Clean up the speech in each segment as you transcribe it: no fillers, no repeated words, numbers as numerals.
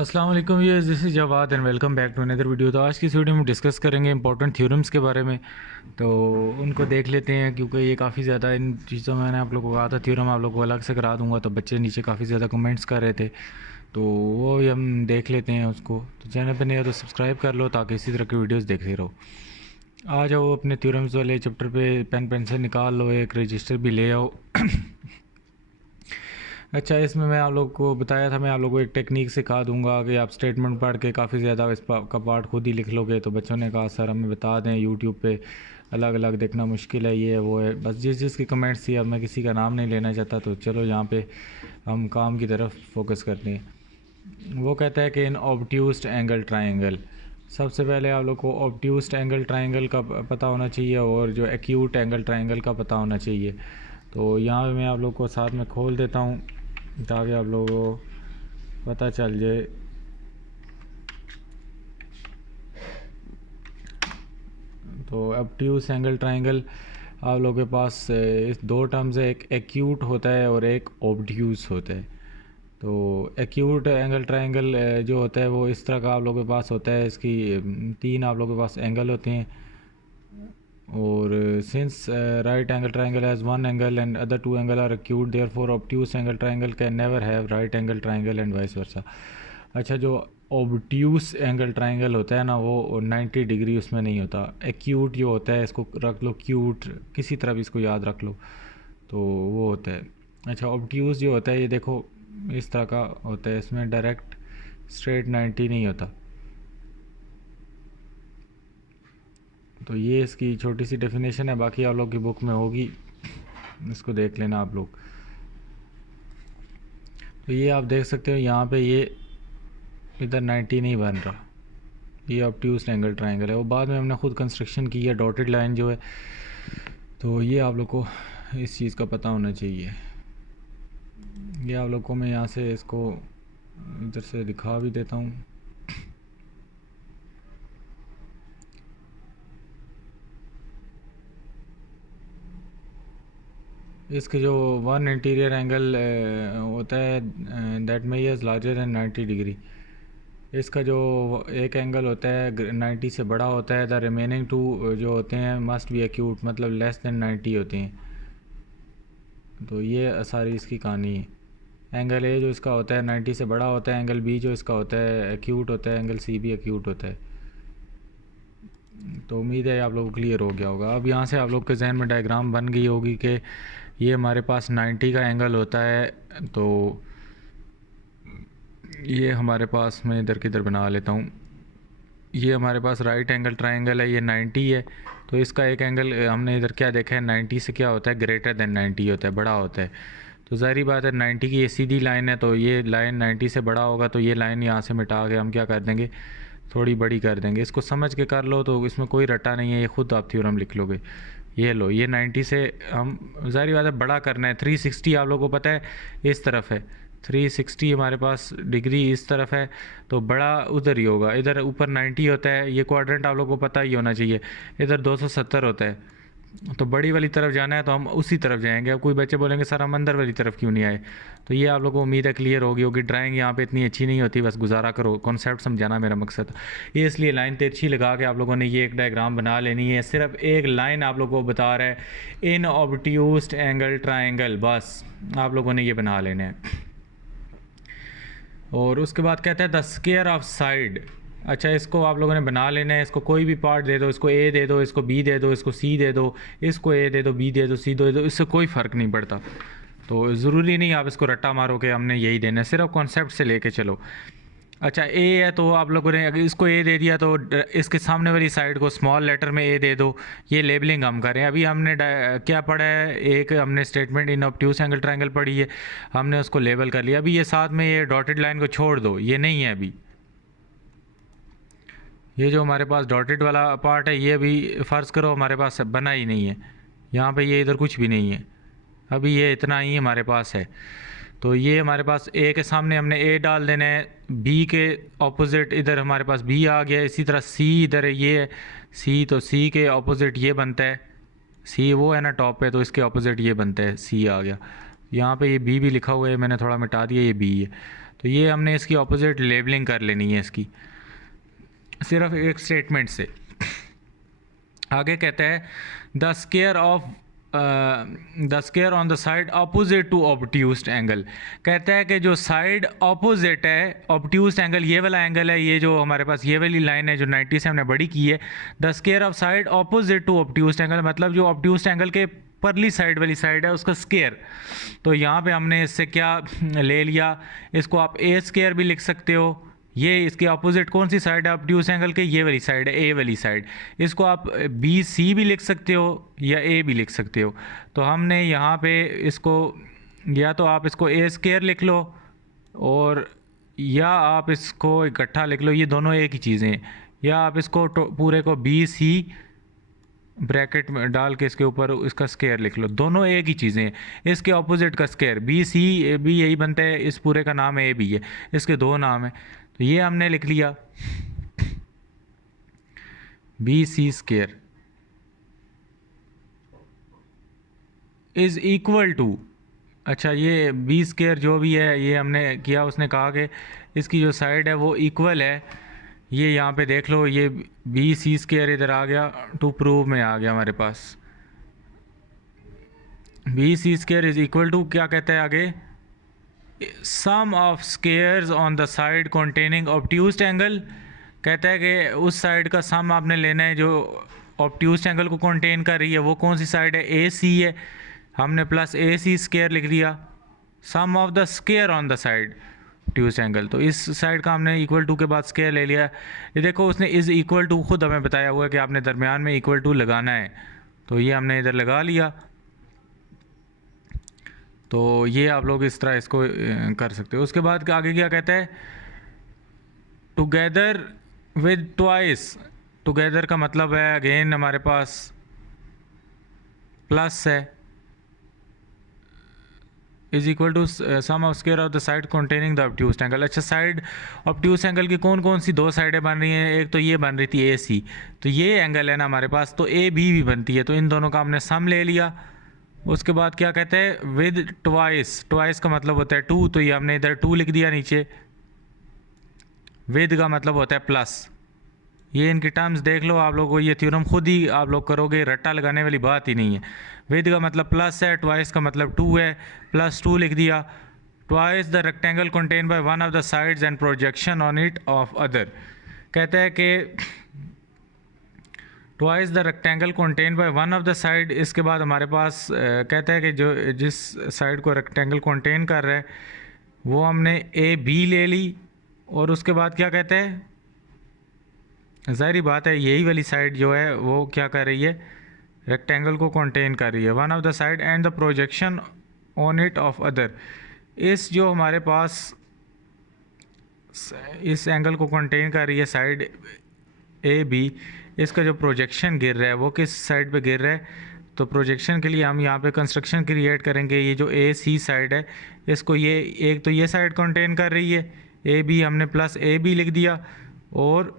अस्सलाम वालेकुम, ये this is Jawad and welcome back to another video. तो आज की इस वीडियो में डिस्कस करेंगे इंपॉर्टेंट थ्योरम्स के बारे में। तो उनको देख लेते हैं, क्योंकि ये काफ़ी ज़्यादा इन चीज़ों में मैंने आप लोगों को कहा था थ्योरम आप लोगों को अलग से करा दूंगा, तो बच्चे नीचे काफ़ी ज़्यादा कमेंट्स कर रहे थे, तो वो भी हम देख लेते हैं उसको। तो चैनल पर नहीं हो तो सब्सक्राइब कर लो ताकि इसी तरह की वीडियोज़ देखते रहो। आ जाओ अपने थ्योरम्स वाले चैप्टर पे, पेन पेंसिल निकाल लो, एक रजिस्टर भी ले आओ। अच्छा, इसमें मैं आप लोग को बताया था, मैं आप लोग को एक टेक्निक सिखा दूंगा कि आप स्टेटमेंट पढ़ के काफ़ी ज़्यादा इस का पार्ट खुद ही लिख लोगे। तो बच्चों ने कहा सर हमें बता दें, यूट्यूब पे अलग अलग देखना मुश्किल है, ये है वो है। बस जिस जिसकी कमेंट्स थी, अब मैं किसी का नाम नहीं लेना चाहता, तो चलो यहाँ पे हम काम की तरफ फोकस करते हैं। वो कहता है कि इन ऑब्ट्यूस्ड एंगल ट्राइंगल, सबसे पहले आप लोग को ऑब्ट्यूस्ड एंगल ट्राइंगल का पता होना चाहिए और जो एक्यूट एंगल ट्राइंगल का पता होना चाहिए। तो यहाँ पे मैं आप लोग को साथ में खोल देता हूँ ताकि आप लोगों को पता चल जाए। तो ऑब्ट्यूस एंगल ट्राइंगल आप लोगों के पास इस दो टर्म्स है, एक एक्यूट होता है और एक ऑब्ट्यूस होता है। तो एक्यूट एंगल ट्राइंगल जो होता है वो इस तरह का आप लोगों के पास होता है, इसकी तीन आप लोगों के पास एंगल होते हैं। और since right angle triangle has one angle and other two angle are acute, therefore obtuse angle triangle can never have right angle triangle and vice versa. अच्छा, जो ऑब्ट्यूस एंगल ट्राइंगल होता है ना, वो 90 डिग्री उसमें नहीं होता। एक्यूट जो होता है, इसको रख लो क्यूट, किसी तरह भी इसको याद रख लो, तो वो होता है। अच्छा, ऑब्ट्यूस जो होता है ये देखो इस तरह का होता है, इसमें डायरेक्ट स्ट्रेट 90 नहीं होता। तो ये इसकी छोटी सी डेफिनेशन है, बाकी आप लोग की बुक में होगी, इसको देख लेना आप लोग। तो ये आप देख सकते हो यहाँ पे, ये इधर 90 नहीं बन रहा, ये ऑब्ट्यूस एंगल ट्राइंगल है। वो बाद में हमने खुद कंस्ट्रक्शन की है, डॉटेड लाइन जो है। तो ये आप लोग को इस चीज़ का पता होना चाहिए। ये आप लोग को मैं यहाँ से इसको इधर से दिखा भी देता हूँ। इसके जो वन इंटीरियर एंगल होता है that measures larger than 90 degree, इसका जो एक एंगल होता है 90 से बड़ा होता है। द रिमेनिंग टू जो होते हैं मस्ट बी एक्यूट, मतलब लेस देन 90 होते हैं। तो ये सारी इसकी कहानी है। एंगल ए जो इसका होता है 90 से बड़ा होता है, एंगल बी जो इसका होता है एक्यूट होता है, एंगल सी भी एक्यूट होता है। तो उम्मीद है आप लोगों को क्लियर हो गया होगा। अब यहाँ से आप लोग के जहन में डायग्राम बन गई होगी कि ये हमारे पास 90 का एंगल होता है। तो ये हमारे पास, मैं इधर किधर बना लेता हूँ, ये हमारे पास राइट एंगल ट्राइंगल है, ये 90 है। तो इसका एक एंगल हमने इधर क्या देखा है, 90 से क्या होता है, ग्रेटर देन 90 होता है, बड़ा होता है। तो ज़ाहिर बात है 90 की ये सीधी लाइन है, तो ये लाइन 90 से बड़ा होगा, तो ये लाइन यहाँ से मिटा के हम क्या कर देंगे, थोड़ी बड़ी कर देंगे। इसको समझ के कर लो, तो इसमें कोई रट्टा नहीं है, ये खुद आप थ्योरम लिख लोगे। ये लो, ये 90 से हम ज़ाहिर बात है बड़ा करना है। 360 आप लोगों को पता है इस तरफ है, 360 हमारे पास डिग्री इस तरफ है, तो बड़ा उधर ही होगा। इधर ऊपर 90 होता है, ये क्वाड्रेंट आप लोगों को पता ही होना चाहिए। इधर 270 होता है, तो बड़ी वाली तरफ जाना है तो हम उसी तरफ जाएंगे। अब कोई बच्चे बोलेंगे सर हम अंदर वाली तरफ क्यों नहीं आए, तो ये आप लोगों को उम्मीद है क्लियर होगी होगी। ड्राइंग यहाँ पे इतनी अच्छी नहीं होती, बस गुजारा करो, कॉन्सेप्ट समझाना मेरा मकसद। ये इसलिए लाइन तिरछी लगा के आप लोगों ने ये एक डायग्राम बना लेनी है। सिर्फ एक लाइन आप लोगों को बता रहा है, इन ऑब्ट्यूस्ड एंगल ट्राइंगल, बस आप लोगों ने ये बना लेना है। और उसके बाद कहता है द स्क्वायर ऑफ साइड। अच्छा, इसको आप लोगों ने बना लेना है। इसको कोई भी पार्ट दे दो, इसको ए दे दो, इसको बी दे दो, इसको सी दे दो, इसको ए दे दो, बी दे दो, सी दे दो, इससे कोई फ़र्क नहीं पड़ता। तो ज़रूरी नहीं आप इसको रट्टा मारो कि हमने यही देना है, सिर्फ कॉन्सेप्ट से लेके चलो। अच्छा, ए है तो आप लोगों ने अगर इसको ए दे दिया तो इसके सामने वाली साइड को स्मॉल लेटर में ए दे दो। ये लेबलिंग हम करें। अभी हमने क्या पढ़ा है, एक हमने statement in obtuse angle triangle पढ़ी है, हमने उसको लेबल कर लिया। अभी ये साथ में ये डॉटेड लाइन को छोड़ दो, ये नहीं है अभी। ये जो हमारे पास डॉटेड वाला पार्ट है, ये अभी फ़र्ज़ करो हमारे पास बना ही नहीं है, यहाँ पे ये इधर कुछ भी नहीं है, अभी ये इतना ही हमारे पास है। तो ये हमारे पास ए के सामने हमने ए डाल देना है, बी के ऑपोजिट इधर हमारे पास बी आ गया। इसी तरह सी इधर है, ये सी, तो सी के ऑपोजिट ये बनता है, सी वो है ना टॉप पे, तो इसके ऑपोजिट ये बनता है, सी आ गया। यहाँ पे ये बी भी लिखा हुआ है, मैंने थोड़ा मिटा दिया, ये बी है। तो ये हमने इसकी ऑपोजिट लेबलिंग कर लेनी है इसकी, सिर्फ एक स्टेटमेंट से। आगे कहता है the square on the side opposite to obtused angle. कहता है कि जो साइड ऑपोजिट है ऑब्ट्यूस्ड एंगल, ये वाला एंगल है, ये जो हमारे पास ये वाली लाइन है जो 90 से हमने बड़ी की है, the square of side opposite to obtused angle, मतलब जो ऑब्ट्यूस्ड एंगल के परली साइड वाली साइड है उसका स्क्वायर। तो यहाँ पे हमने इससे क्या ले लिया, इसको आप ए स्क्वायर भी लिख सकते हो। ये इसके अपोजिट कौन सी साइड है ऑब्ट्यूस एंगल के, ये वाली साइड है, ए वाली साइड। इसको आप बी सी भी लिख सकते हो या ए भी लिख सकते हो। तो हमने यहाँ पे इसको, या तो आप इसको ए स्क्वायर लिख लो और या आप इसको इकट्ठा लिख लो, ये दोनों एक ही चीज़ें हैं। या आप इसको पूरे को बी सी ब्रैकेट में डाल के इसके ऊपर इसका स्क्वायर लिख लो, दोनों एक ही चीज़ें हैं। इसके ऑपोजिट का स्क्वायर बी सी भी यही बनता है, इस पूरे का नाम ए भी है, इसके दो नाम है। तो ये हमने लिख लिया B C square is equal to, अच्छा ये बी स्क्वायर जो भी है ये हमने किया, उसने कहा कि इसकी जो साइड है वो इक्वल है। ये यहाँ पे देख लो, ये बी सी स्क्वायर इधर आ गया, टू प्रूव में आ गया हमारे पास। B C square is equal to, क्या कहता है आगे, sum of squares on the side containing obtused angle. कहता है कि उस साइड का सम आपने लेना है जो ऑब्ट्यूस्ड एंगल को कंटेन कर रही है। वो कौन सी साइड है, ए सी है, हमने प्लस ए सी स्क्वायर लिख दिया। Sum of the square on the side obtused angle, तो इस साइड का हमने इक्वल टू के बाद स्क्वायर ले लिया। ये देखो उसने इज़ इक्वल टू खुद हमें बताया हुआ है कि आपने दरमियान में इक्वल टू लगाना है, तो ये हमने इधर लगा लिया। तो ये आप लोग इस तरह इसको कर सकते हो। उसके बाद आगे क्या कहता है, टुगेदर विद ट्वाइस। टुगेदर का मतलब है अगेन हमारे पास प्लस है, is equal to sum of square of the side containing the obtused angle. अच्छा साइड ऑब्ट्यूस्ड एंगल की कौन कौन सी दो साइडें बन रही हैं, एक तो ये बन रही थी ए सी, तो ये एंगल है ना हमारे पास, तो ए बी भी बनती है, तो इन दोनों का हमने सम ले लिया। उसके बाद क्या कहते हैं, विद ट्वाइस। ट्वाइस का मतलब होता है टू, तो ये हमने इधर टू लिख दिया नीचे। विद का मतलब होता है प्लस। ये इनकी टर्म्स देख लो आप लोगों को, ये थ्योरम खुद ही आप लोग करोगे, रट्टा लगाने वाली बात ही नहीं है। विद का मतलब प्लस है, ट्वाइस का मतलब टू है, प्लस टू लिख दिया। Twice the rectangle contain by one of the sides and projection on it of other. कहता है कि twice the rectangle contain by one of the side. इसके बाद हमारे पास कहता है कि जो जिस साइड को रेक्टेंगल कंटेन कर रहा है वो हमने ए बी ले ली। और उसके बाद क्या कहता है, ज़ाहिर बात है यही वाली साइड जो है वो क्या कर रही है, रेक्टेंगल को कंटेन कर रही है। One of the side and the projection on it of other. इस जो हमारे पास इस एंगल को कंटेन कर रही है साइड ए बी, इसका जो प्रोजेक्शन गिर रहा है वो किस साइड पे गिर रहा है, तो प्रोजेक्शन के लिए हम यहाँ पे कंस्ट्रक्शन क्रिएट करेंगे। ये जो ए सी साइड है इसको, ये एक तो ये साइड कंटेन कर रही है ए बी, हमने प्लस ए बी लिख दिया। और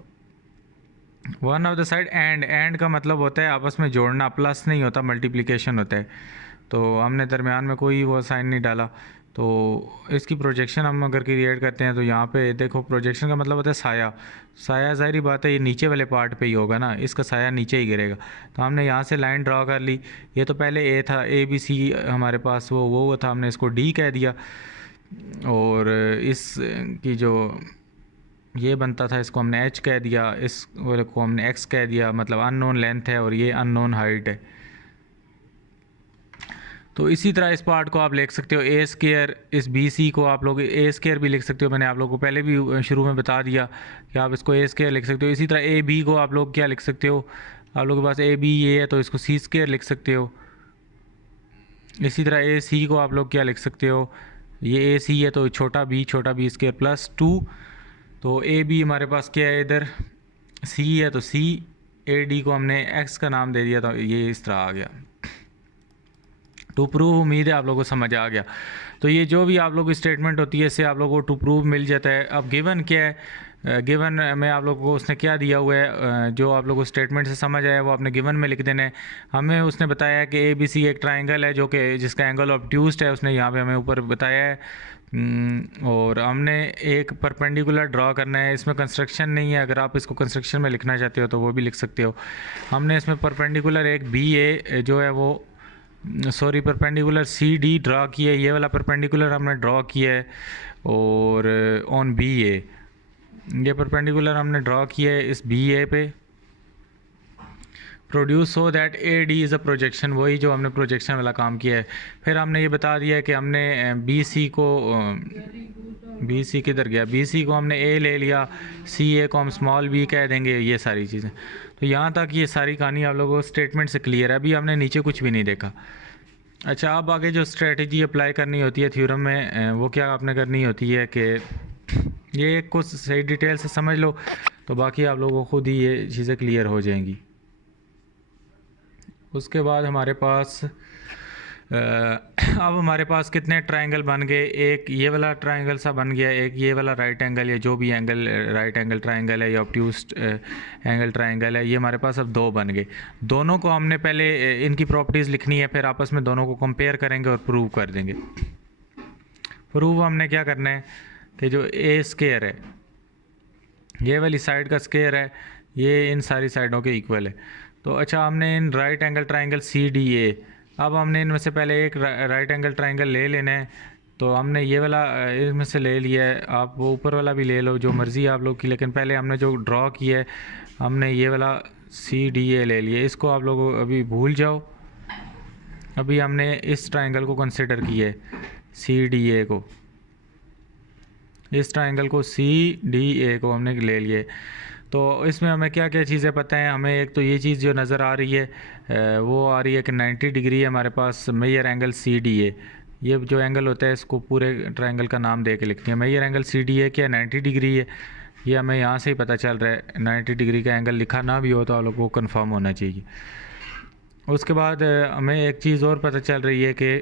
one of the side and का मतलब होता है आपस में जोड़ना, प्लस नहीं होता, मल्टीप्लिकेशन होता है। तो हमने दरमियान में कोई वो साइन नहीं डाला। तो इसकी प्रोजेक्शन हम अगर क्रिएट करते हैं तो यहाँ पे देखो, प्रोजेक्शन का मतलब होता है साया। साया ज़ाहिर बात है ये नीचे वाले पार्ट पे ही होगा ना, इसका साया नीचे ही गिरेगा। तो हमने यहाँ से लाइन ड्रॉ कर ली। ये तो पहले ए था, ए बी सी हमारे पास वो था, हमने इसको डी कह दिया। और इस की जो ये बनता था इसको हमने एच कह दिया, इस को हमने एक्स कह दिया, मतलब अननोन लेंथ है और ये अननोन हाइट है। तो इसी तरह इस पार्ट को आप लिख सकते हो ए स्क्वायर, इस बी सी को आप लोग ए स्क्वायर भी लिख सकते हो। मैंने आप लोगों को पहले भी शुरू में बता दिया कि आप इसको ए स्क्वायर लिख सकते हो। इसी तरह ए बी को आप लोग क्या लिख सकते हो, आप लोगों के पास ए बी ये है तो इसको सी स्क्वायर लिख सकते हो। इसी तरह ए सी को आप लोग क्या लिख सकते हो, ये ए सी है तो छोटा बी स्क्वायर प्लस टू। तो ए बी हमारे पास क्या है, इधर सी है तो सी, ए डी को हमने एक्स का नाम दे दिया, तो ये इस तरह आ गया। टू प्रूव, उम्मीद है आप लोगों को समझ आ गया। तो ये जो भी आप लोगों की स्टेटमेंट होती है इससे आप लोगों को टू प्रूव मिल जाता है। अब गिवन क्या है, गिवन में आप लोगों को उसने क्या दिया हुआ है, जो आप लोगों को स्टेटमेंट से समझ आया वो आपने गिवन में लिख देना है। हमें उसने बताया कि ए बी सी एक ट्राइंगल है जो कि जिसका एंगल ऑब्ट्यूस्ड है, उसने यहाँ पे हमें ऊपर बताया है। और हमने एक परपेंडिकुलर ड्रॉ करना है। इसमें कंस्ट्रक्शन नहीं है, अगर आप इसको कंस्ट्रक्शन में लिखना चाहते हो तो वो भी लिख सकते हो। हमने इसमें परपेंडिकुलर एक बी ए जो है वो परपेंडिकुलर सी डी ड्रॉ किया है, ये वाला परपेंडिकुलर हमने ड्रॉ किया है। और ऑन बी ए ये परपेंडिकुलर हमने ड्रॉ किया है इस बी ए पे। Produce so that A D is a projection, वही जो हमने प्रोजेक्शन वाला काम किया है। फिर हमने ये बता दिया है कि हमने बी सी को बी सी किधर गया, बी सी को हमने ए ले लिया, सी ए को हम स्मॉल बी कह देंगे, ये सारी चीज़ें। तो यहाँ तक ये सारी कहानी आप लोगों को स्टेटमेंट से क्लियर है। अभी हमने नीचे कुछ भी नहीं देखा। अच्छा, अब आगे जो स्ट्रेटजी अप्लाई करनी होती है थ्योरम में, वो क्या आपने करनी होती है कि ये कुछ सही डिटेल से समझ लो, तो बाकी आप लोगों को खुद ही ये चीज़ें क्लियर हो जाएंगी। उसके बाद हमारे पास अब हमारे पास कितने ट्रायंगल बन गए, एक ये वाला ट्रायंगल सा बन गया, एक ये वाला राइट एंगल या जो भी एंगल राइट एंगल ट्रायंगल है या ऑब्ट्यूज एंगल ट्रायंगल है, ये हमारे पास अब दो बन गए। दोनों को हमने पहले इनकी प्रॉपर्टीज़ लिखनी है, फिर आपस में दोनों को कंपेयर करेंगे और प्रूव कर देंगे। प्रूव हमने क्या करना है कि जो ए स्क्वायर है, ये वाली साइड का स्क्वायर है, ये इन सारी साइडों के इक्वल है। तो अच्छा, हमने इन right angle triangle C D A, अब हमने इनमें से पहले एक राइट एंगल ट्रायंगल ले लेना है। तो हमने ये वाला इसमें से ले लिया है, आप वो ऊपर वाला भी ले लो, जो मर्ज़ी आप लोग की, लेकिन पहले हमने जो ड्रॉ किया है हमने ये वाला सी डी ए ले लिया। इसको आप लोग अभी भूल जाओ, अभी हमने इस ट्रायंगल को कंसिडर किया है, सी डी ए को, इस ट्रायंगल को सी डी ए को हमने ले लिए। तो इसमें हमें क्या क्या चीज़ें पता हैं, हमें एक तो ये चीज़ जो नज़र आ रही है वो आ रही है कि 90 डिग्री है हमारे पास major angle C D A. ये जो एंगल होता है इसको पूरे ट्रायंगल का नाम दे के लिखते हैं। Measure angle C D A क्या 90 डिग्री है, ये हमें यहाँ से ही पता चल रहा है। 90 डिग्री का एंगल लिखा ना भी हो तो आप लोग को कन्फर्म होना चाहिए। उसके बाद हमें एक चीज़ और पता चल रही है कि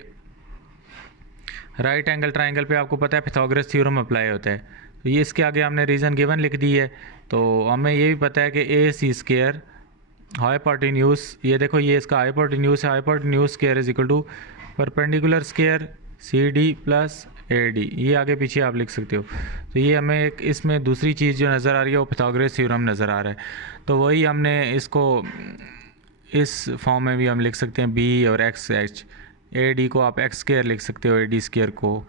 राइट एंगल ट्रायंगल पे आपको पता है पाइथागोरस थ्योरम अप्लाई होता है। तो ये इसके आगे हमने रीज़न गिवन लिख दी है। तो हमें ये भी पता है कि ए सी स्क्वायर हाइपोटेन्यूज, ये देखो ये इसका हाइपोटेन्यूज है, hypotenuse square is equal to perpendicular square C D plus A D, ये आगे पीछे आप लिख सकते हो। तो ये हमें एक इसमें दूसरी चीज़ जो नज़र आ रही है वो पाइथागोरस थ्योरम नज़र आ रहा है। तो वही हमने इसको इस फॉर्म में भी हम लिख सकते हैं, बी और एक्स एच, ए डी को आप एक्स स्क्वायर लिख सकते हो, ए डी स्क्वायर को,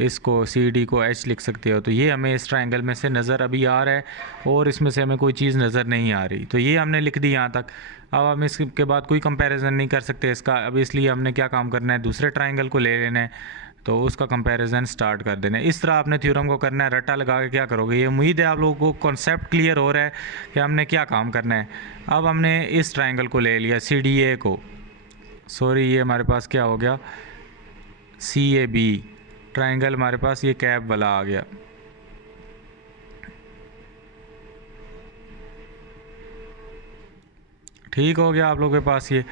इसको सी डी को एच लिख सकते हो। तो ये हमें इस ट्रायंगल में से नज़र अभी आ रहा है और इसमें से हमें कोई चीज़ नज़र नहीं आ रही। तो ये हमने लिख दी यहाँ तक। अब हम इसके बाद कोई कंपैरिजन नहीं कर सकते इसका, अब इसलिए हमने क्या काम करना है, दूसरे ट्रायंगल को ले लेना है, तो उसका कंपैरिजन स्टार्ट कर देना है। इस तरह आपने थ्योरम को करना है, रट्टा लगा के क्या करोगे। ये उम्मीद है आप लोगों को कॉन्सेप्ट क्लियर हो रहा है कि हमने क्या काम करना है। अब हमने इस ट्रायंगल को ले लिया सी डी ए को, सॉरी ये हमारे पास क्या हो गया, सी ए बी ट्रायंगल हमारे पास ये कैप वाला आ गया। ठीक हो गया आप लोगों के पास ये।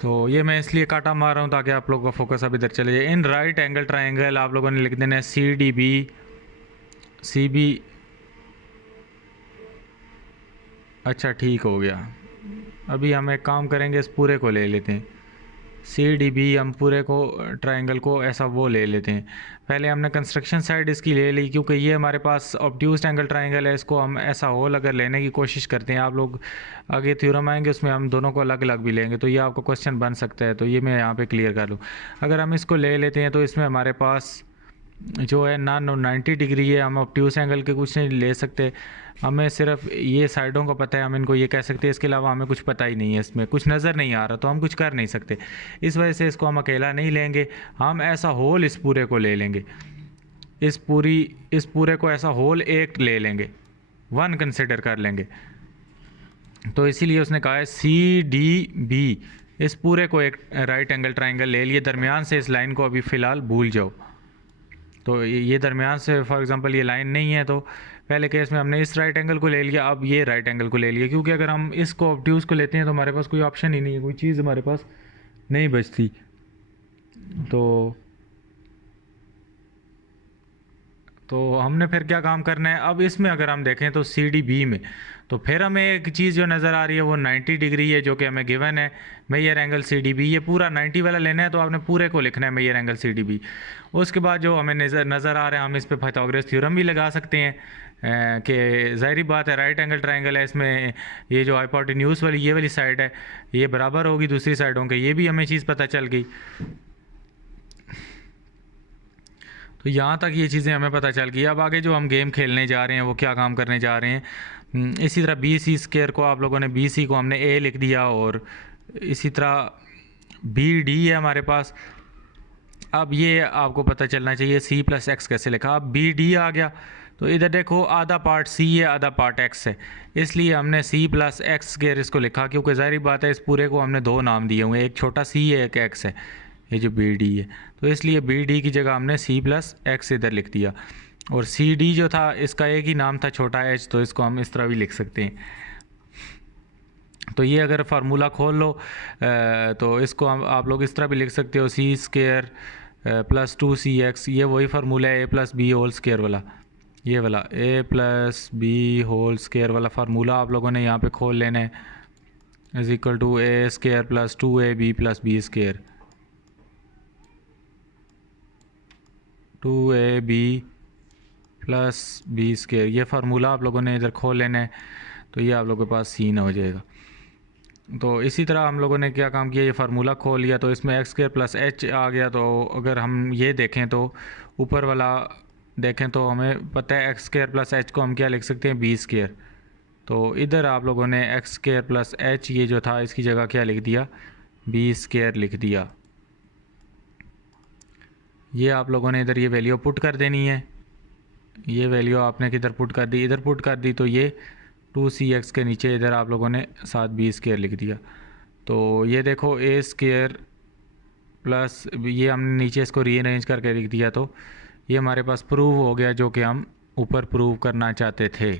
तो ये मैं इसलिए काटा मार रहा हूँ ताकि आप लोगों का फोकस अब इधर चले जाए। इन राइट एंगल ट्रायंगल आप लोगों ने लिख देना है C D B C B. अच्छा ठीक हो गया। अभी हम एक काम करेंगे, इस पूरे को ले लेते हैं, सी डी बी हम पूरे को ट्रायंगल को ऐसा वो ले लेते हैं। पहले हमने कंस्ट्रक्शन साइड इसकी ले ली क्योंकि ये हमारे पास ऑब्ट्यूज एंगल ट्रायंगल है, इसको हम ऐसा होल अगर लेने की कोशिश करते हैं, आप लोग आगे थ्योरम आएंगे उसमें हम दोनों को अलग अलग भी लेंगे, तो ये आपको क्वेश्चन बन सकता है। तो ये मैं यहाँ पे क्लियर कर लूँ। अगर हम इसको ले लेते हैं तो इसमें हमारे पास जो है ना 90 डिग्री है, हम ऑब्ट्यूज एंगल के कुछ नहीं ले सकते, हमें सिर्फ ये साइडों का पता है, हम इनको ये कह सकते हैं, इसके अलावा हमें कुछ पता ही नहीं है, इसमें कुछ नज़र नहीं आ रहा तो हम कुछ कर नहीं सकते। इस वजह से इसको हम अकेला नहीं लेंगे, हम ऐसा होल इस पूरे को ले लेंगे, इस पूरे को ऐसा होल एक ले लेंगे, वन कंसिडर कर लेंगे। तो इसीलिए उसने कहा है सी डी बी, इस पूरे को एक राइट एंगल ट्राइंगल ले लिए, दरमियान से इस लाइन को अभी फ़िलहाल भूल जाओ। तो ये दरमियान से फॉर एग्जांपल ये लाइन नहीं है, तो पहले केस में हमने इस राइट एंगल को ले लिया, अब ये राइट एंगल को ले लिया, क्योंकि अगर हम इसको ऑब्ट्यूज को लेते हैं तो हमारे पास कोई ऑप्शन ही नहीं है, कोई चीज़ हमारे पास नहीं बचती। तो हमने फिर क्या काम करना है, अब इसमें अगर हम देखें तो सी डी बी में, तो फिर हमें एक चीज़ जो नज़र आ रही है वो 90 डिग्री है, जो कि हमें गिवन है measure angle C D B. ये पूरा 90 वाला लेना है तो आपने पूरे को लिखना है measure angle C D B. उसके बाद जो हमें नज़र आ रहा है, हम इस पर पाइथागोरस थ्योरम भी लगा सकते हैं कि ज़ाहिर बात है राइट एंगल ट्रायंगल है, इसमें ये जो हाइपोटेन्यूज वाली ये वाली साइड है ये बराबर होगी दूसरी साइडों के, ये भी हमें चीज़ पता चल गई। तो यहाँ तक ये चीज़ें हमें पता चल गई। अब आगे जो हम गेम खेलने जा रहे हैं वो क्या काम करने जा रहे हैं, इसी तरह बी सी स्क्वायर को आप लोगों ने बी सी को हमने ए लिख दिया, और इसी तरह बी डी है हमारे पास। अब ये आपको पता चलना चाहिए सी प्लस एक्स कैसे लिखा। अब बी डी आ गया तो इधर देखो आधा पार्ट सी है आधा पार्ट एक्स है, इसलिए हमने सी प्लस एक्स स्क्वायर इसको लिखा, क्योंकि ज़ाहिर बात है इस पूरे को हमने दो नाम दिए हुए हैं, एक छोटा सी है एक एक्स है, ये जो बी डी है, तो इसलिए बी डी की जगह हमने सी प्लस एक्स इधर लिख दिया। और सी डी जो था इसका एक ही नाम था छोटा एच, तो इसको हम इस तरह भी लिख सकते हैं। तो ये अगर फार्मूला खोल लो तो इसको हम आप लोग इस तरह भी लिख सकते हो, सी स्क्वायर प्लस 2cx, ये वही फार्मूला है A plus B whole square वाला, ये वाला A plus B whole square वाला फार्मूला आप लोगों ने यहाँ पे खोल लेना है, is equal to A square plus 2ab plus B square, 2ab plus B square, ये फार्मूला आप लोगों ने इधर खोल लेना है, तो ये आप लोगों के पास सीन हो जाएगा। तो इसी तरह हम लोगों ने क्या काम किया, ये फार्मूला खोल लिया, तो इसमें एक्स स्क्वायर प्लस एच आ गया। तो अगर हम ये देखें तो ऊपर वाला देखें तो हमें पता है एक्स स्क्वायर प्लस एच को हम क्या लिख सकते हैं, बी स्क्वायर। तो इधर आप लोगों ने एक्स स्क्वायर प्लस एच ये जो था इसकी जगह क्या लिख दिया, बी स्क्वायर लिख दिया। ये आप लोगों ने इधर ये वैल्यू पुट कर देनी है, ये वैल्यू आपने किधर पुट कर दी, इधर पुट कर दी, तो ये 2cx के नीचे इधर आप लोगों ने साथ बी स्क्वायर लिख दिया। तो ये देखो ए स्क्वायर प्लस ये हमने नीचे इसको रीअरेंज करके लिख दिया, तो ये हमारे पास प्रूव हो गया जो कि हम ऊपर प्रूव करना चाहते थे।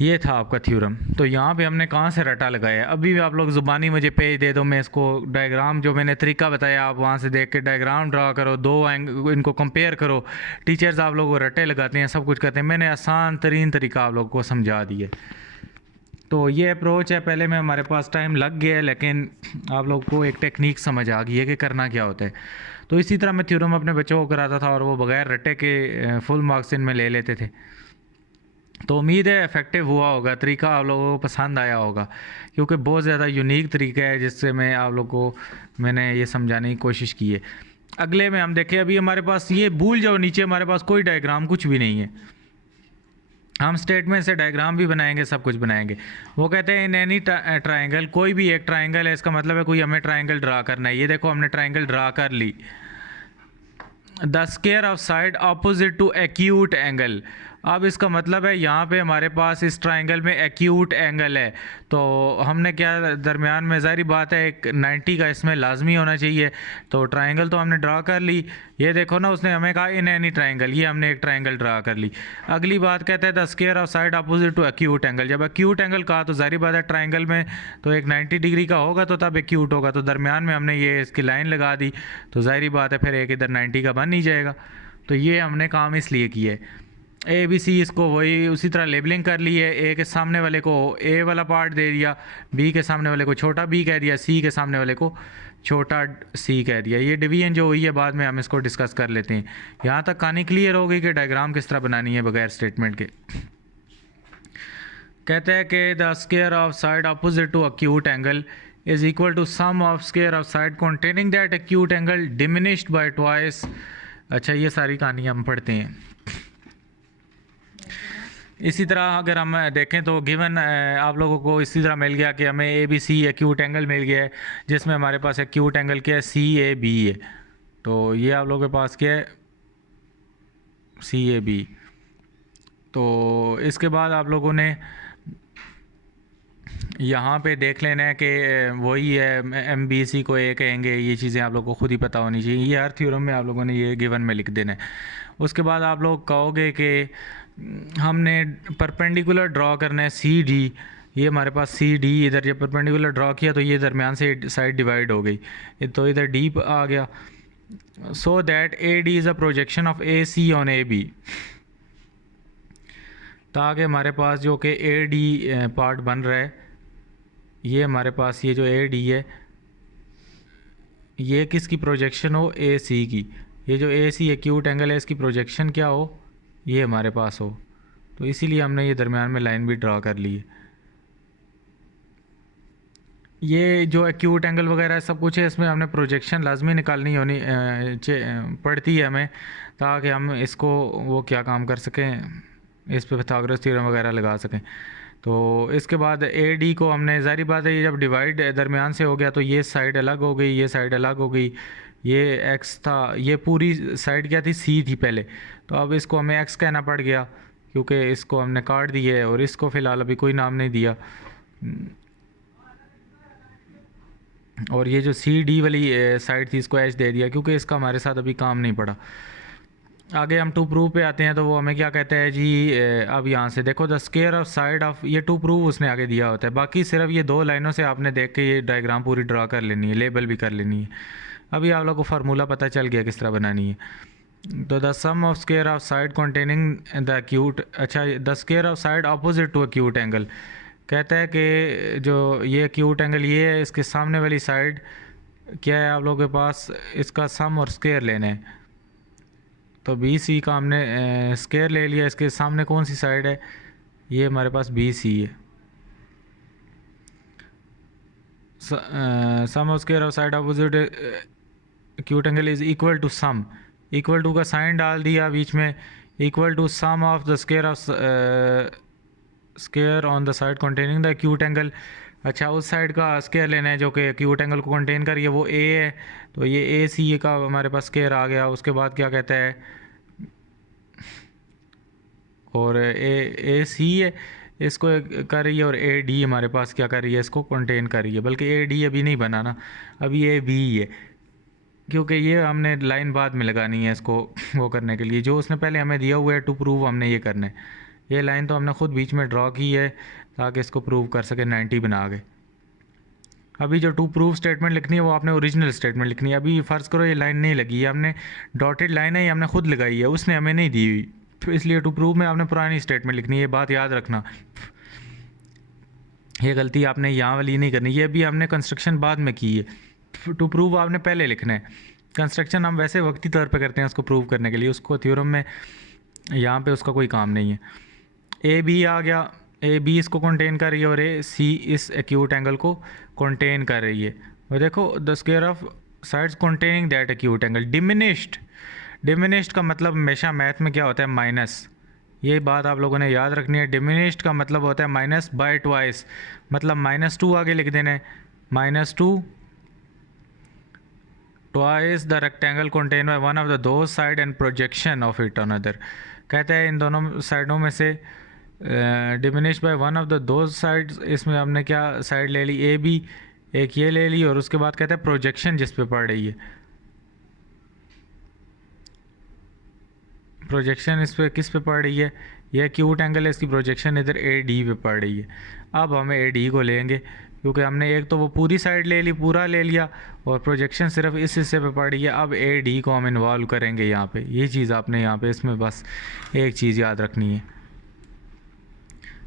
ये था आपका थ्योरम। तो यहाँ पे हमने कहाँ से रटा लगाया, अभी भी आप लोग ज़ुबानी मुझे पेज दे दो, मैं इसको डायग्राम जो मैंने तरीका बताया आप वहाँ से देख के डायग्राम ड्रा करो, इनको कंपेयर करो। टीचर्स आप लोगों को रटे लगाते हैं, सब कुछ करते हैं, मैंने आसान तरीन तरीका आप लोगों को समझा दिया। तो ये अप्रोच है, पहले में हमारे पास टाइम लग गया है, लेकिन आप लोग को एक टेक्निक समझ आ गई है कि करना क्या होता है। तो इसी तरह मैं थ्योरम अपने बच्चों को कराता था और वो बगैर रटे के फुल मार्क्स इनमें ले लेते थे। तो उम्मीद है इफ़ेक्टिव हुआ होगा, तरीका आप लोगों को पसंद आया होगा, क्योंकि बहुत ज़्यादा यूनिक तरीका है जिससे मैं आप लोगों को मैंने ये समझाने की कोशिश की है। अगले में हम देखें, अभी हमारे पास ये भूल जाओ, नीचे हमारे पास कोई डायग्राम कुछ भी नहीं है, हम स्टेटमेंट से डायग्राम भी बनाएंगे, सब कुछ बनाएंगे। वो कहते हैं इन एनी ट्राइंगल, कोई भी एक ट्राइंगल है, इसका मतलब है कोई हमें ट्राइंगल ड्रा करना है। ये देखो हमने ट्राइंगल ड्रा कर ली, the square of side opposite to acute angle. अब इसका मतलब है यहाँ पे हमारे पास इस ट्राइंगल में एक्यूट एंगल है, तो हमने क्या दरमियान में ज़ाहिर बात है एक 90 का इसमें लाजमी होना चाहिए। तो ट्राइंगल तो हमने ड्रा कर ली, ये देखो ना उसने हमें कहा इन एनी ट्राइंगल, ये हमने एक ट्राइंगल ड्रा कर ली। अगली बात कहते हैं the square of side opposite to acute angle. जब एक्यूट एंगल कहा तो ज़ाहिर बात है ट्राइंगल में तो एक 90 डिग्री का होगा तो तब एक्यूट होगा, तो दरमियान में हमने ये इसकी लाइन लगा दी, तो ज़ाहिर बात है फिर एक इधर 90 का बन ही जाएगा। तो ये हमने काम इसलिए किया है। ए बी सी इसको वही उसी तरह लेबलिंग कर ली है, ए के सामने वाले को ए वाला पार्ट दे दिया, बी के सामने वाले को छोटा बी कह दिया, सी के सामने वाले को छोटा सी कह दिया। ये डिवीजन जो हुई है बाद में हम इसको डिस्कस कर लेते हैं। यहाँ तक कहानी क्लियर हो गई कि डायग्राम किस तरह बनानी है बगैर स्टेटमेंट के। कहते हैं कि the square of side opposite to acute angle is equal to sum of square of side containing that acute angle diminished by twice. अच्छा, ये सारी कहानी हम पढ़ते हैं। इसी तरह अगर हम देखें तो गिवन आप लोगों को इसी तरह मिल गया कि हमें A B C acute angle मिल गया है, जिसमें हमारे पास एक्यूट एंगल क्या है, सी ए बी है। तो ये आप लोगों के पास क्या है, सी ए बी। तो इसके बाद आप लोगों ने यहाँ पे देख लेना है कि वही है एम बी सी को ए कहेंगे, ये चीज़ें आप लोगों को खुद ही पता होनी चाहिए। ये हर थ्योरम में आप लोगों ने ये गिवन में लिख देना है। उसके बाद आप लोग कहोगे कि हमने परपेंडिकुलर ड्रॉ करना है सी डी, ये हमारे पास सी डी इधर जब परपेंडिकुलर ड्रॉ किया तो ये दरमियान से साइड डिवाइड हो गई, तो इधर डी आ गया। So that A D is a projection of A C on A B, ताकि हमारे पास जो कि ए डी पार्ट बन रहा है, ये हमारे पास ये जो ए डी है ये किसकी प्रोजेक्शन हो, ए सी की। ये जो ए सी एक्यूट एंगल है इसकी प्रोजेक्शन क्या हो, ये हमारे पास हो। तो इसीलिए हमने ये दरमियान में लाइन भी ड्रा कर ली है। ये जो एक्यूट एंगल वगैरह सब कुछ है इसमें हमने प्रोजेक्शन लाजमी निकालनी होनी पड़ती है हमें, ताकि हम इसको वो क्या काम कर सकें, इस पे पाइथागोरस थ्योरम वगैरह लगा सकें। तो इसके बाद ए डी को हमने, ज़ाहिर बात है ये जब डिवाइड दरमियान से हो गया तो ये साइड अलग हो गई, ये साइड अलग हो गई, ये एक्स था, ये पूरी साइड क्या थी, सी थी पहले, तो अब इसको हमें एक्स कहना पड़ गया क्योंकि इसको हमने काट दिए है और इसको फ़िलहाल अभी कोई नाम नहीं दिया। और ये जो सी डी वाली साइड थी इसको एच दे दिया क्योंकि इसका हमारे साथ अभी काम नहीं पड़ा। आगे हम टू प्रूव पे आते हैं तो वो हमें क्या कहता है जी, अब यहाँ से देखो the square of side of, ये टू प्रूव उसने आगे दिया होता है, बाकी सिर्फ ये दो लाइनों से आपने देख के ये डायग्राम पूरी ड्रा कर लेनी है, लेबल भी कर लेनी है। अभी आप लोग को फार्मूला पता चल गया किस तरह बनानी है। तो the sum of square of side containing the acute, अच्छा the square of side opposite to acute angle, कहता है कि जो ये एक्यूट एंगल ये है, इसके सामने वाली साइड क्या है आप लोगों के पास, इसका सम और स्क्वायर लेना है। तो बी सी का हमने स्क्वायर ले लिया, इसके सामने कौन सी साइड है, ये हमारे पास बी सी है। Sum of square of side opposite acute angle is equal to sum, equal to का साइन डाल दिया बीच में, equal to sum of the square of square on the side containing the acute angle. अच्छा उस side का square लेना है जो कि एक्यूट एंगल को कंटेन कर रही है, वो ए है, तो ये ए सी का हमारे पास स्क्वायर आ गया। उसके बाद क्या कहता है, और ए सी है इसको कर रही है, और ए डी हमारे पास क्या कर रही है, इसको कंटेन कर रही है, बल्कि ए डी अभी नहीं बनाना, अभी ए बी है, क्योंकि ये हमने लाइन बाद में लगानी है इसको वो करने के लिए। जो उसने पहले हमें दिया हुआ है टू प्रूव, हमने ये करना है, ये लाइन तो हमने ख़ुद बीच में ड्रॉ की है ताकि इसको प्रूव कर सके 90 बना के। अभी जो टू प्रूव स्टेटमेंट लिखनी है वो आपने ओरिजिनल स्टेटमेंट लिखनी है। अभी फ़र्ज़ करो ये लाइन नहीं लगी है, हमने डॉटेड लाइन है ये हमने खुद लगाई है, उसने हमें नहीं दी हुई, तो इसलिए टू प्रूव में आपने पुरानी स्टेटमेंट लिखनी है, ये बात याद रखना। ये गलती आपने यहाँ वाली नहीं करनी, ये भी हमने कंस्ट्रक्शन बाद में की है, टू प्रूव आपने पहले लिखना है। कंस्ट्रक्शन हम वैसे वक्ती तौर पे करते हैं उसको प्रूव करने के लिए, उसको थ्योरम में यहाँ पे उसका कोई काम नहीं है। ए बी आ गया, ए बी इसको कंटेन कर रही है और ए सी इस एक्यूट एंगल को कंटेन कर रही है। और देखो the square of sides containing that acute angle diminished, diminished का मतलब हमेशा मैथ में क्या होता है, माइनस, ये बात आप लोगों ने याद रखनी है। डिमिनिश्ड का मतलब होता है माइनस बाय ट्वाइस, मतलब -2 आगे लिख देना है, -2 twice the rectangle contain by one of the दो side and projection of it on other. कहता है इन दोनों साइडों में से diminish by one of the दो साइड्स, इसमें हमने क्या साइड ले ली, ए बी, एक ये ले ली, और उसके बाद कहता है प्रोजेक्शन जिस पे पड़ रही है, प्रोजेक्शन इस पे किस पे पड़ रही है, यह एक्यूट एंगल है, इसकी प्रोजेक्शन इधर ए डी पे पड़ रही है। अब हमें ए डी को लेंगे क्योंकि हमने एक तो वो पूरी साइड ले ली, पूरा ले लिया, और प्रोजेक्शन सिर्फ इस हिस्से पे पड़ रही है। अब ए डी को हम इन्वॉल्व करेंगे यहाँ पे, ये चीज़ आपने यहाँ पे इसमें बस एक चीज़ याद रखनी है।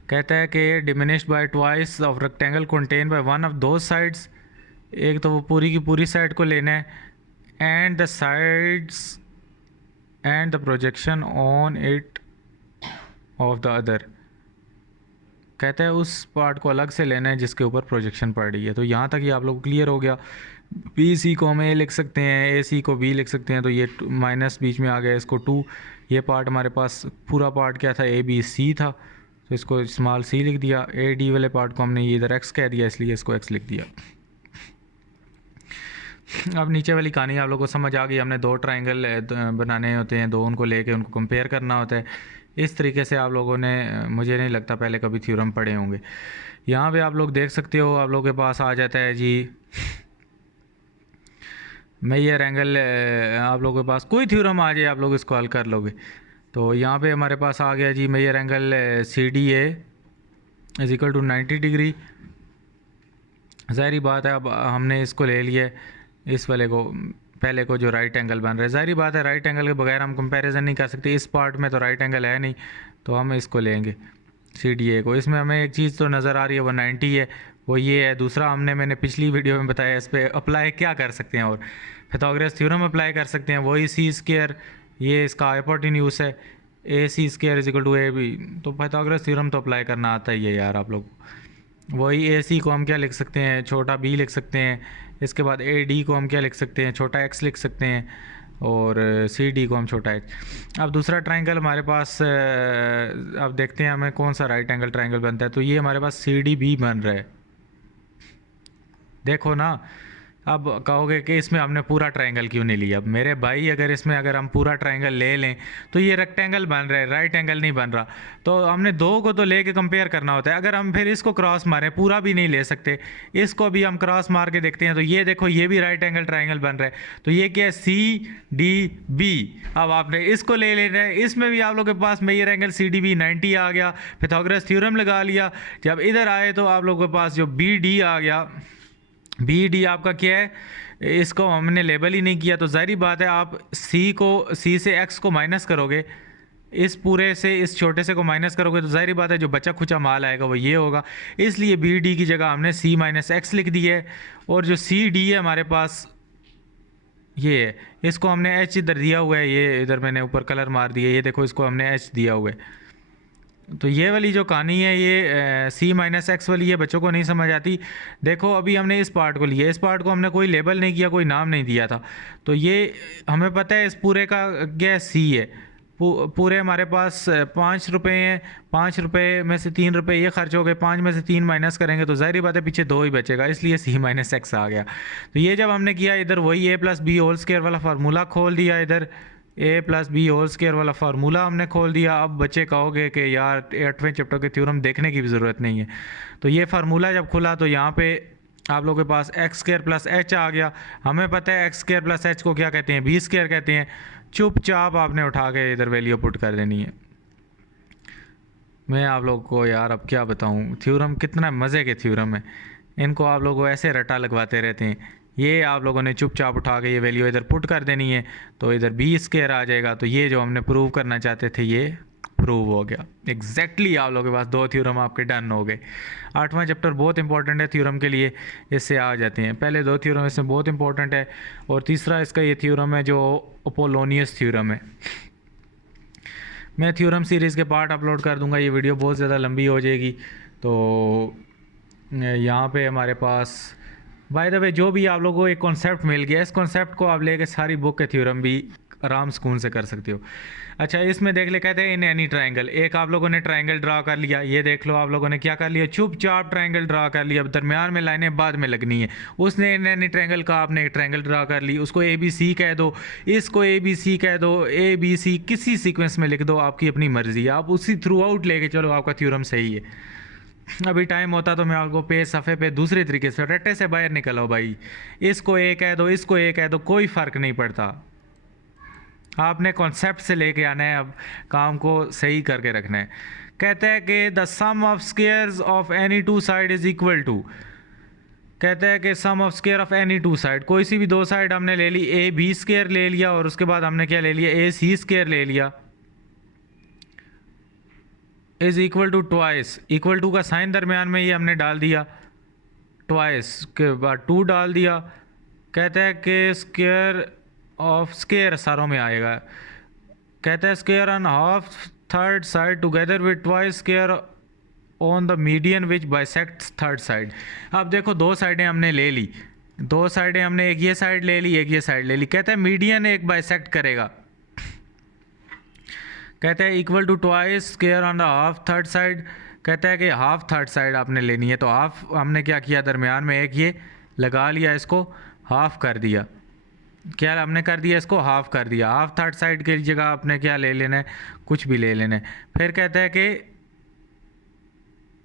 कहता है कि diminished by twice of rectangle contain by one of दो साइड्स, एक तो वो पूरी की पूरी साइड को लेना है, and the sides and the projection on it of the other. कहता है उस पार्ट को अलग से लेना है जिसके ऊपर प्रोजेक्शन पड़ रही है। तो यहाँ तक ही आप लोग को क्लियर हो गया। बी सी को हम ए लिख सकते हैं, ए सी को बी लिख सकते हैं, तो ये माइनस बीच में आ गया, इसको 2, ये पार्ट हमारे पास पूरा पार्ट क्या था, ए बी सी था, तो इसको स्मॉल सी लिख दिया। ए डी वाले पार्ट को हमने ये इधर एक्स कह दिया, इसलिए इसको एक्स लिख दिया। अब नीचे वाली कहानी आप लोगों को समझ आ गई। हमने दो ट्राइंगल बनाने होते हैं, दो उनको लेके उनको कंपेयर करना होता है। इस तरीके से आप लोगों ने, मुझे नहीं लगता पहले कभी थ्योरम पढ़े होंगे। यहाँ पे आप लोग देख सकते हो, आप लोगों के पास आ जाता है जी मेजर एंगल, आप लोगों के पास कोई थ्योरम आ जाए आप लोग इसको हल कर लोगे। तो यहाँ पे हमारे पास आ गया जी measure angle C D A is equal to 90 degree. ज़ाहिर बात है अब हमने इसको ले लिया, इस वाले को पहले को जो राइट एंगल बन रहा है। ज़ाहिर बात है राइट एंगल के बगैर हम कंपैरिजन नहीं कर सकते, इस पार्ट में तो राइट एंगल है नहीं, तो हम इसको लेंगे CDA को। इसमें हमें एक चीज़ तो नज़र आ रही है वो 90 है, वो ये है। दूसरा मैंने पिछली वीडियो में बताया इस पर अप्लाई क्या कर सकते हैं, और पाइथागोरस थ्योरम अप्लाई कर सकते हैं, वही C², ये इसका हाइपोटेन्यूज है, AC² = AB। तो पाइथागोरस थ्योरम तो अप्लाई करना आता ही है यार आप लोग को। वही AC को हम क्या लिख सकते हैं, छोटा b लिख सकते हैं। इसके बाद AD को हम क्या लिख सकते हैं, छोटा x लिख सकते हैं, और CD को हम छोटा h। अब दूसरा ट्रायंगल हमारे पास, अब देखते हैं हमें कौन सा राइट एंगल ट्रायंगल बनता है। तो ये हमारे पास CDB बन रहा है, देखो ना। अब कहोगे कि इसमें हमने पूरा ट्रायंगल क्यों नहीं लिया। अब मेरे भाई अगर हम पूरा ट्रायंगल ले लें तो ये रेक्टेंगल बन रहा है, राइट एंगल नहीं बन रहा। तो हमने दो को तो लेके कंपेयर करना होता है। अगर हम फिर इसको क्रॉस मारें, पूरा भी नहीं ले सकते, इसको भी हम क्रॉस मार के देखते हैं, तो ये देखो ये भी राइट एंगल ट्रायंगल बन रहा है। तो ये क्या है, CDB। अब आपने इसको ले लेना है, इसमें भी आप लोग के पास मेजर एंगल CDB 90 आ गया, पाइथागोरस थ्योरम लगा लिया। जब इधर आए तो आप लोगों के पास जो BD आ गया, BD आपका क्या है, इसको हमने लेबल ही नहीं किया। तो जाहिर बात है आप C से X को माइनस करोगे, इस पूरे से इस छोटे से को माइनस करोगे, तो जाहिर बात है जो बचा खुचा माल आएगा वो ये होगा। इसलिए BD की जगह हमने C - X लिख दी है। और जो CD है हमारे पास ये है, इसको हमने H इधर दिया हुआ है, ये इधर मैंने ऊपर कलर मार दिया, ये देखो इसको हमने H दिया हुआ है। तो ये वाली जो कहानी है ये C - X वाली, ये बच्चों को नहीं समझ आती। देखो अभी हमने इस पार्ट को लिया, इस पार्ट को हमने कोई लेबल नहीं किया, कोई नाम नहीं दिया था। तो ये हमें पता है इस पूरे का क्या C है। पूरे हमारे पास 5 रुपये हैं, 5 रुपये में से 3 रुपये ये खर्च हो गए, 5 में से 3 माइनस करेंगे तो जाहिर बात है पीछे 2 ही बचेगा, इसलिए C - X आ गया। तो ये जब हमने किया, इधर वही A + B² वाला फार्मूला खोल दिया, इधर A + B² वाला फार्मूला हमने खोल दिया। अब बच्चे कहोगे कि यार 8वें चैप्टर के थ्योरम देखने की भी ज़रूरत नहीं है। तो ये फार्मूला जब खुला तो यहाँ पे आप लोगों के पास x² + h आ गया। हमें पता है x² + h को क्या कहते हैं, B² कहते हैं। चुपचाप आपने उठा के इधर वैल्यू पुट कर देनी है। मैं आप लोगों को यार अब क्या बताऊँ, थ्योरम कितना मज़े के थ्योरम है, इनको आप लोगों ऐसे रटा लगवाते रहते हैं। ये आप लोगों ने चुपचाप उठा के ये वैल्यू इधर पुट कर देनी है, तो इधर B² आ जाएगा। तो ये जो हमने प्रूव करना चाहते थे ये प्रूव हो गया एग्जैक्टली। आप लोगों के पास 2 थ्योरम आपके डन हो गए। 8वां चैप्टर बहुत इंपॉर्टेंट है थ्योरम के लिए, इससे आ जाते हैं। पहले 2 थ्योरम इसमें बहुत इंपॉर्टेंट है, और तीसरा इसका ये थ्योरम है जो अपोलोनियस थ्योरम है। मैं थ्योरम सीरीज़ के पार्ट अपलोड कर दूंगा, ये वीडियो बहुत ज़्यादा लंबी हो जाएगी। तो यहाँ पे हमारे पास बाय द वे जो भी आप लोगों को एक कॉन्सेप्ट मिल गया, इस कॉन्सेप्ट को आप लेके सारी बुक के थ्योरम भी आराम सुकून से कर सकते हो। अच्छा, इसमें देख ले, कहते हैं इन एनी ट्रायंगल, एक आप लोगों ने ट्रायंगल ड्रा कर लिया। ये देख लो आप लोगों ने क्या कर लिया, चुपचाप ट्रायंगल ड्रा कर लिया। दरमियान में लाइनें बाद में लगनी है। उसने इन एनी ट्रायंगल का आपने एक ट्रायंगल ड्रा कर ली, उसको ABC कह दो, इसको ABC कह दो, ABC किसी सीक्वेंस में लिख दो, आपकी अपनी मर्जी है। आप उसी थ्रू आउट लेके चलो, आपका थ्योरम सही है। अभी टाइम होता तो मैं आपको पेज सफ़े पे दूसरे तरीके से, रट्टे से बाहर निकलो भाई, इसको A कह दो, इसको A कह दो, कोई फ़र्क नहीं पड़ता। आपने कॉन्सेप्ट से लेके आना है, अब काम को सही करके रखना है। कहता है कि the sum of squares of any 2 side is equal to, कहता है कि sum of square of any 2 side, कोई सी भी 2 साइड हमने ले ली, AB² ले लिया, और उसके बाद हमने क्या ले लिया, AC² ले लिया, is equal to twice. Equal to का साइन दरमियान में ये हमने डाल दिया, ट्वाइस के बाद 2 डाल दिया। कहता है कि स्क्वायर ऑफ स्क्वायर सारों में आएगा। कहता है square on half third side together with twice square on the median which bisects third side. अब देखो 2 साइडें हमने ले ली, 2 साइडें हमने, एक ये साइड ले ली, एक ये साइड ले ली। कहता है मीडियन एक बाइसेक्ट करेगा। कहता है equal to twice square on the half third side. कहता है कि हाफ थर्ड साइड आपने लेनी है, तो हाफ हमने क्या किया, दरमियान में एक ये लगा लिया, इसको हाफ कर दिया। क्या हमने कर दिया, इसको हाफ कर दिया। हाफ थर्ड साइड की जगह आपने क्या ले लेना है, कुछ भी ले लेना है। फिर कहता है कि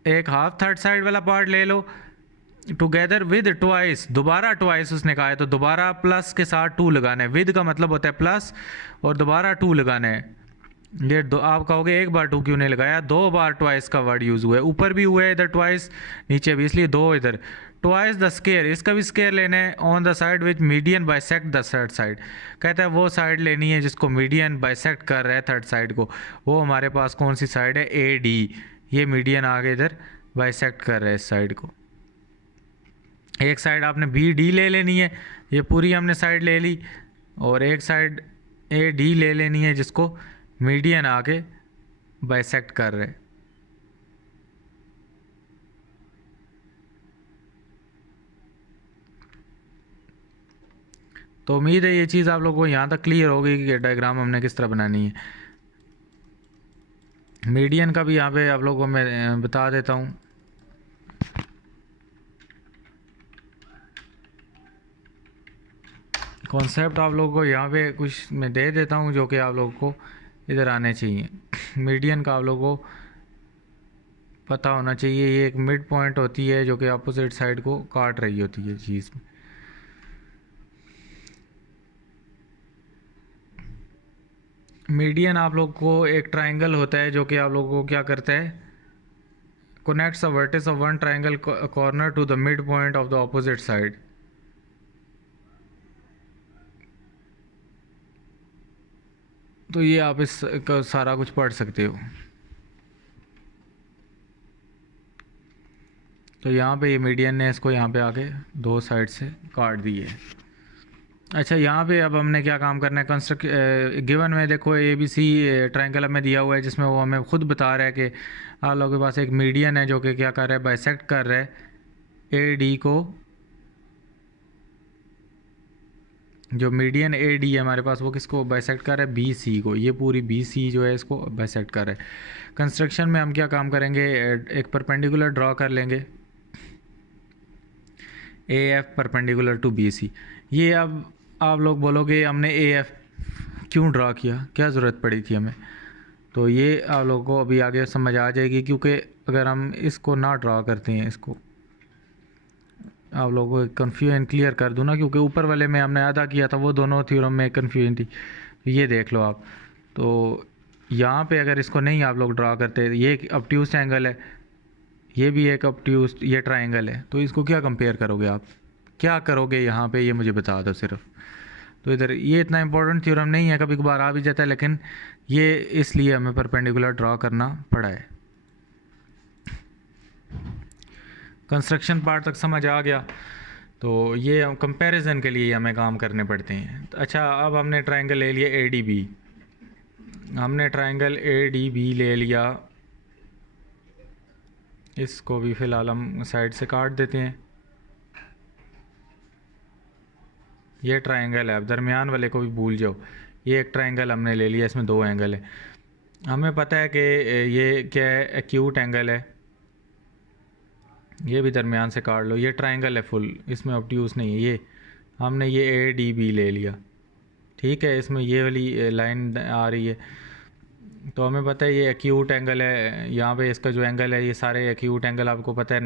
एक हाफ थर्ड साइड वाला पार्ट ले लो, टुगेदर विद ट्वाइस, दोबारा ट्वाइस उसने कहा है, तो दोबारा प्लस के साथ 2 लगाना है। विद का मतलब होता है प्लस, और दोबारा 2 लगाना है। ये दो, आप कहोगे एक बार टू क्यों नहीं लगाया, दो बार ट्वाइस का वर्ड यूज़ हुआ है, ऊपर भी हुआ है इधर ट्वाइस, नीचे भी, इसलिए दो इधर। ट्वाइस द स्केयर, इसका भी स्केयर लेना है on the side which median bisect the third side. कहता है वो साइड लेनी है जिसको मीडियन बाइसेक्ट कर रहा है थर्ड साइड को। वो हमारे पास कौन सी साइड है, ए डी। ये मीडियन आगे इधर बाइसेक्ट कर रहा है इस साइड को। एक साइड आपने बी डी ले लेनी है, ये पूरी हमने साइड ले ली, और एक साइड ए डी ले लेनी है जिसको मीडियन आके बाइसेक्ट कर रहे। तो उम्मीद है ये चीज़ आप लोगों को यहाँ तक क्लियर होगी कि डायग्राम हमने किस तरह बनानी है। मीडियन का भी यहाँ पे आप लोगों को मैं बता देता हूँ। कॉन्सेप्ट आप लोगों को यहाँ पे कुछ मैं दे देता हूँ जो कि आप लोगों को इधर आने चाहिए। मीडियन का आप लोगों को पता होना चाहिए, ये एक मिड पॉइंट होती है जो कि अपोजिट साइड को काट रही होती है चीज़ में। मीडियन आप लोग को एक ट्राइंगल होता है जो कि आप लोगों को क्या करता है, connects the vertex of one triangle corner to the mid point of the opposite side. तो ये आप इस का सारा कुछ पढ़ सकते हो। तो यहाँ पे ये मीडियन ने इसको यहाँ पे आके दो साइड से काट दी है। अच्छा, यहाँ पे अब हमने क्या काम करना है, कंस्ट्रक्ट गिवन में देखो ए बी सी ट्राइंगल हमें दिया हुआ है जिसमें वो हमें खुद बता रहा है कि आप लोगों के पास एक मीडियन है जो कि क्या कर रहा है, बाइसेक्ट कर रहा है ए डी को। जो मीडियन ए डी है हमारे पास वो किसको बाइसेक्ट कर रहा है, बी सी को। ये पूरी बी सी जो है इसको बाइसेक्ट कर रहा है। कंस्ट्रक्शन में हम क्या काम करेंगे, एक परपेंडिकुलर ड्रॉ कर लेंगे, A F perpendicular to B C. ये अब आप लोग बोलोगे हमने ए एफ क्यों ड्रा किया, क्या ज़रूरत पड़ी थी हमें। तो ये आप लोगों को अभी आगे समझ आ जाएगी, क्योंकि अगर हम इसको ना ड्रा करते हैं, इसको आप लोगों को कन्फ्यूजन क्लियर कर दूँ ना, क्योंकि ऊपर वाले में हमने आधा किया था, वो दोनों थ्योरम में कन्फ्यूजन थी। ये देख लो आप। तो यहाँ पे अगर इसको नहीं आप लोग ड्रा करते, ये एक ऑब्ट्यूज एंगल है, ये भी एक ऑब्ट्यूज, ये ट्राइंगल है, तो इसको क्या कंपेयर करोगे आप, क्या करोगे यहाँ पे, ये मुझे बता दो सिर्फ। तो इधर ये इतना इंपॉर्टेंट थ्योरम नहीं है, कभी कभार आ भी जाता है, लेकिन ये इसलिए हमें परपेंडिकुलर ड्रॉ करना पड़ा है। कंस्ट्रक्शन पार्ट तक समझ आ गया। तो ये कंपैरिजन के लिए हमें काम करने पड़ते हैं। अच्छा, अब हमने ट्राइंगल ले लिया ए डी बी, हमने ट्राइंगल ए डी बी ले लिया, इसको भी फ़िलहाल हम साइड से काट देते हैं। ये ट्राइंगल है, अब दरमियान वाले को भी भूल जाओ। ये एक ट्राइंगल हमने ले लिया, इसमें दो एंगल है। हमें पता है कि ये क्या है, एक्यूट एंगल है, ये भी दरमियान से काट लो। ये ट्राइंगल है फुल, इसमें ऑब्ट्यूज नहीं है। ये हमने ये ए डी बी ले लिया, ठीक है, इसमें ये वाली लाइन आ रही है, तो हमें पता है ये एक्यूट एंगल है। यहाँ पे इसका जो एंगल है, ये सारे एक्यूट एंगल आपको पता है,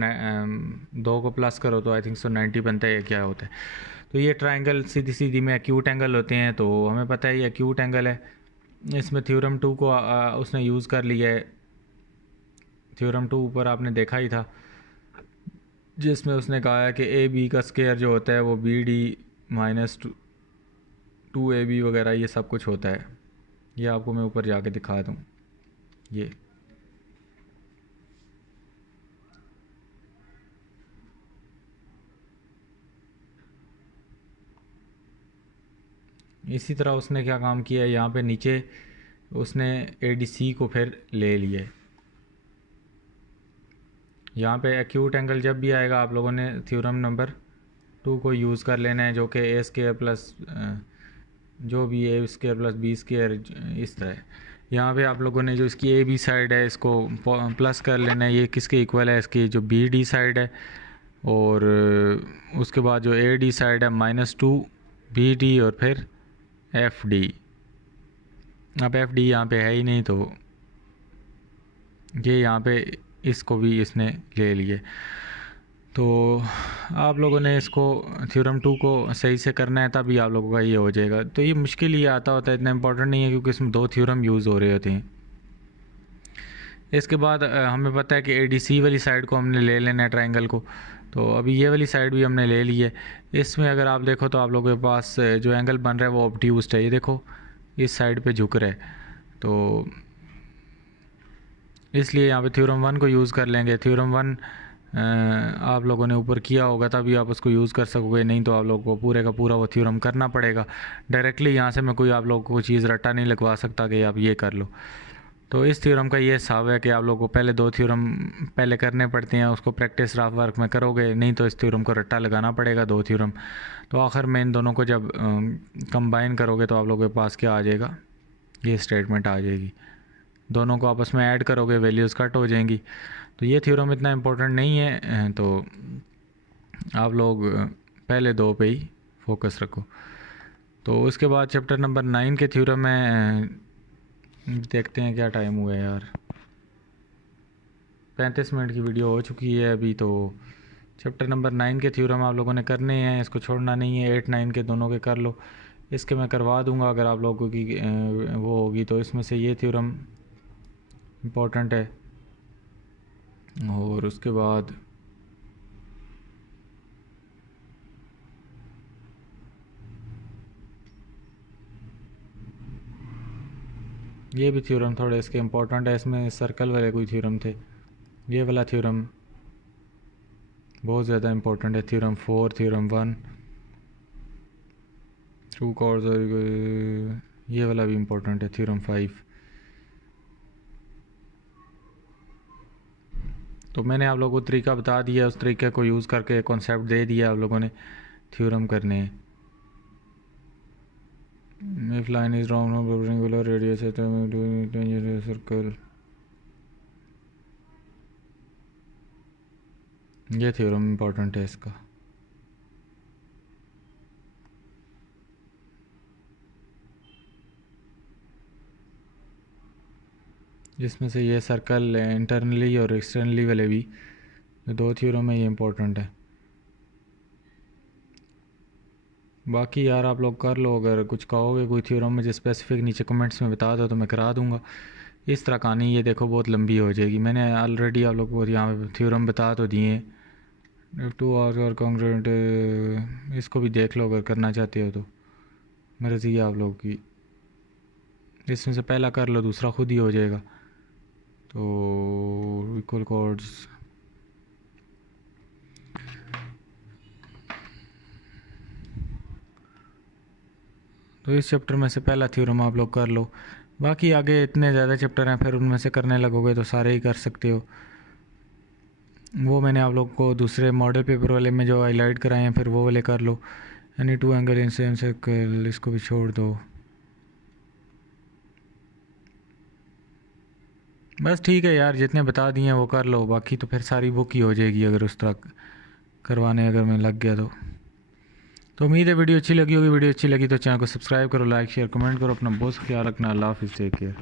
दो को प्लस करो तो आई थिंक सो 90 बनता है, क्या होता है। तो ये ट्राइंगल सीधी सीधी में एक्यूट एंगल होते हैं, तो हमें पता है ये एक्यूट एंगल है। इसमें थ्योरम 2 को उसने यूज़ कर लिया है। थ्योरम 2 ऊपर आपने देखा ही था, जिसमें उसने कहा है कि ए बी का स्केयर जो होता है वो B D minus two A B वगैरह ये सब कुछ होता है। ये आपको मैं ऊपर जाके दिखा दूँ। ये इसी तरह उसने क्या काम किया है, यहाँ पे नीचे उसने ए डी सी को फिर ले लिया। यहाँ पे एक्यूट एंगल जब भी आएगा आप लोगों ने थ्योरम नंबर 2 को यूज़ कर लेना है, जो कि ए स्केयर प्लस जो भी ए स्केयर प्लस बी स्केयर इस तरह है। यहाँ पे आप लोगों ने जो इसकी ए बी साइड है इसको प्लस कर लेना है, ये किसके इक्वल है, इसकी जो बी डी साइड है, और उसके बाद जो ए डी साइड है -2 बी डी और फिर एफ डी। अब एफ डी यहाँ पे है ही नहीं, तो ये यहाँ पे इसको भी इसने ले लिए। तो आप लोगों ने इसको थ्योरम 2 को सही से करना है, तभी आप लोगों का ये हो जाएगा। तो ये मुश्किल ही आता होता है, इतना इंपॉर्टेंट नहीं है क्योंकि इसमें 2 थ्योरम यूज़ हो रहे होते हैं। इसके बाद हमें पता है कि ADC वाली साइड को हमने ले लेना है ट्रायंगल को। तो अभी ये वाली साइड भी हमने ले ली है। इसमें अगर आप देखो तो आप लोगों के पास जो एंगल बन रहा है वो ऑब्ट्यूज्ड है, ये देखो इस साइड पे झुक रहा है। तो इसलिए यहाँ पे थ्योरम 1 को यूज़ कर लेंगे। थ्योरम 1 आप लोगों ने ऊपर किया होगा तभी आप उसको यूज़ कर सकोगे, नहीं तो आप लोगों को पूरे का पूरा वो थ्योरम करना पड़ेगा। डायरेक्टली यहाँ से मैं कोई आप लोगों को चीज़ रट्टा नहीं लगवा सकता कि आप ये कर लो। तो इस थ्योरम का ये हिसाब है कि आप लोगों को पहले 2 थ्योरम पहले करने पड़ते हैं, उसको प्रैक्टिस रफ वर्क में करोगे, नहीं तो इस थ्योरम को रट्टा लगाना पड़ेगा 2 थ्योरम। तो आखिर में इन दोनों को जब कंबाइन करोगे तो आप लोगों के पास क्या आ जाएगा, ये स्टेटमेंट आ जाएगी। दोनों को आपस में ऐड करोगे, वैल्यूज़ कट हो जाएंगी। तो ये थ्योरम इतना इम्पोर्टेंट नहीं है, तो आप लोग पहले 2 पे ही फोकस रखो। तो उसके बाद चैप्टर नंबर 9 के थ्योरम में देखते हैं क्या टाइम हुआ है यार, 35 मिनट की वीडियो हो चुकी है अभी। तो चैप्टर नंबर 9 के थ्योरम आप लोगों ने करने हैं, इसको छोड़ना नहीं है। 8 9 के दोनों के कर लो, इसके मैं करवा दूंगा अगर आप लोगों की वो होगी। तो इसमें से ये थ्योरम इम्पोर्टेंट है। और उसके बाद ये भी थ्योरम थोड़े इसके इम्पोर्टेंट है। इसमें सर्कल वाले कोई थ्योरम थे, ये वाला थ्योरम बहुत ज़्यादा इम्पोर्टेंट है। थ्योरम 4, थ्योरम 1, ट्रू कॉर्ड्स, ये वाला भी इम्पोर्टेंट है, थ्योरम 5। तो मैंने आप लोगों को तरीका बता दिया, उस तरीके को यूज़ करके कॉन्सेप्ट दे दिया आप लोगों ने थ्योरम करने हैं। If line is round rectangular radius है तो सर्कल, ये थ्योरम इम्पोर्टेंट है इसका। जिसमें से ये सर्कल इंटरनली और एक्सटर्नली वाले भी 2 थ्योरम है, ये इम्पोर्टेंट है। बाकी यार आप लोग कर लो, अगर कुछ कहोगे कोई थ्योरम मुझे स्पेसिफिक नीचे कमेंट्स में बता दो तो मैं करा दूंगा। इस तरह कहानी ये देखो बहुत लंबी हो जाएगी। मैंने ऑलरेडी आप लोगों को यहाँ पे थ्योरम बता तो दिए हैं। 2 आवर्स और कॉन्ग्रुएंट, इसको भी देख लो अगर करना चाहते हो तो, मर्ज़ी है आप लोगों की। इसमें से पहला कर लो, दूसरा खुद ही हो जाएगा। तो इक्वल कॉर्ड्स, तो इस चैप्टर में से पहला थ्योरम आप लोग कर लो। बाकी आगे इतने ज़्यादा चैप्टर हैं, फिर उनमें से करने लगोगे तो सारे ही कर सकते हो। वो मैंने आप लोग को दूसरे मॉडल पेपर वाले में जो हाईलाइट कराए हैं, फिर वो वाले कर लो। Any 2 angle in same circle, इसको भी छोड़ दो। बस ठीक है यार, जितने बता दिए हैं वो कर लो, बाकी तो फिर सारी बुक ही हो जाएगी अगर उस तरह करवाने अगर मैं लग गया तो उम्मीद है वीडियो अच्छी लगी होगी। वीडियो अच्छी लगी तो चैनल को सब्सक्राइब करो, लाइक शेयर कमेंट करो। अपना बहुत ख्याल रखना। अल्लाह हाफिज़, टेक केयर।